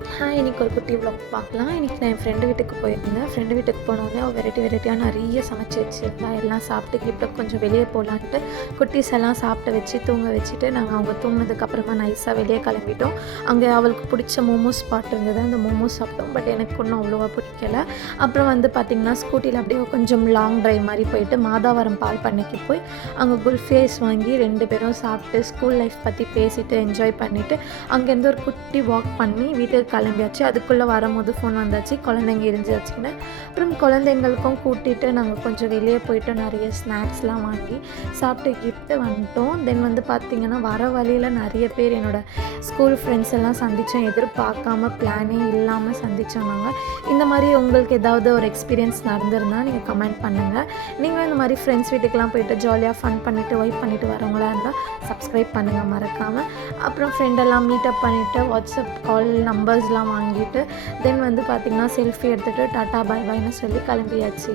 இன்றைக்கி ஒரு குட்டி vlog பார்க்கலாம். இன்றைக்கி நான் என் ஃப்ரெண்டு வீட்டுக்கு போயிருந்தேன். ஃப்ரெண்டு வீட்டுக்கு போனோடனே அவள் வெரைட்டியாக நிறைய சமைச்சு வச்சுருந்தா. எல்லாம் சாப்பிட்டு கிட்ட கொஞ்சம் வெளியே போகலான்ட்டு குட்டீஸ் எல்லாம் சாப்பிட்டு வச்சு தூங்க வச்சுட்டு நாங்கள் அவங்க தூங்கினதுக்கப்புறமா நைஸாக வெளியே கிளம்பிட்டோம். அங்கே அவளுக்கு பிடிச்ச மோமோஸ் ஸ்பாட் இருந்தது. அந்த மோமோஸ் சாப்பிட்டோம். பட் எனக்கு ஒன்றும் அவ்வளோவா பிடிக்கல. அப்புறம் வந்து பார்த்திங்கன்னா ஸ்கூட்டியில் அப்படியே கொஞ்சம் லாங் ட்ரைவ் மாதிரி போயிட்டு மாதாவரம் பால் பண்ணைக்கு போய் அங்கே குல்ஃபேஸ் வாங்கி 2 பேரும் சாப்பிட்டு ஸ்கூல் லைஃப் பற்றி பேசிட்டு என்ஜாய் பண்ணிவிட்டு அங்கேருந்து ஒரு குட்டி வாக் பண்ணி வீட்டுக்கு கிளம்பியாச்சு. அதுக்குள்ளே வரும்போது ஃபோன் வந்தாச்சு, குழந்தைங்க இருந்துச்சுன்னு. அப்புறம் குழந்தைங்களுக்கும் கூட்டிகிட்டு நாங்கள் கொஞ்சம் வெளியே போயிட்டு நிறைய ஸ்நாக்ஸ்லாம் வாங்கி சாப்பிட்டு கிஃப்ட்டு வந்துட்டோம். தென் வந்து பார்த்திங்கன்னா வர வழியில் நிறைய பேர் என்னோடய ஸ்கூல் ஃப்ரெண்ட்ஸ் எல்லாம் சந்தித்தோம். எதிர்பார்க்காம பிளானே இல்லாமல் சந்தித்தோம். நாங்கள் இந்த மாதிரி உங்களுக்கு ஏதாவது ஒரு எக்ஸ்பீரியன்ஸ் நடந்திருந்தால் நீங்கள் கமெண்ட் பண்ணுங்கள். நீங்களும் இந்த மாதிரி ஃப்ரெண்ட்ஸ் வீட்டுக்கெலாம் போயிட்டு ஜாலியாக ஃபன் பண்ணிவிட்டு ஒய்ஃப் பண்ணிவிட்டு வரவங்களா இருந்தால் சப்ஸ்கிரைப் பண்ணுங்கள் மறக்காமல். அப்புறம் ஃப்ரெண்டெல்லாம் மீட்டப் பண்ணிவிட்டு வாட்ஸ்அப் கால் நம்பர்ஸ்லாம் வாங்கிட்டு தென் வந்து பார்த்திங்கன்னா செல்ஃபி எடுத்துகிட்டு டாட்டா பாய் பாய்னு சொல்லி கிளம்பியாச்சு.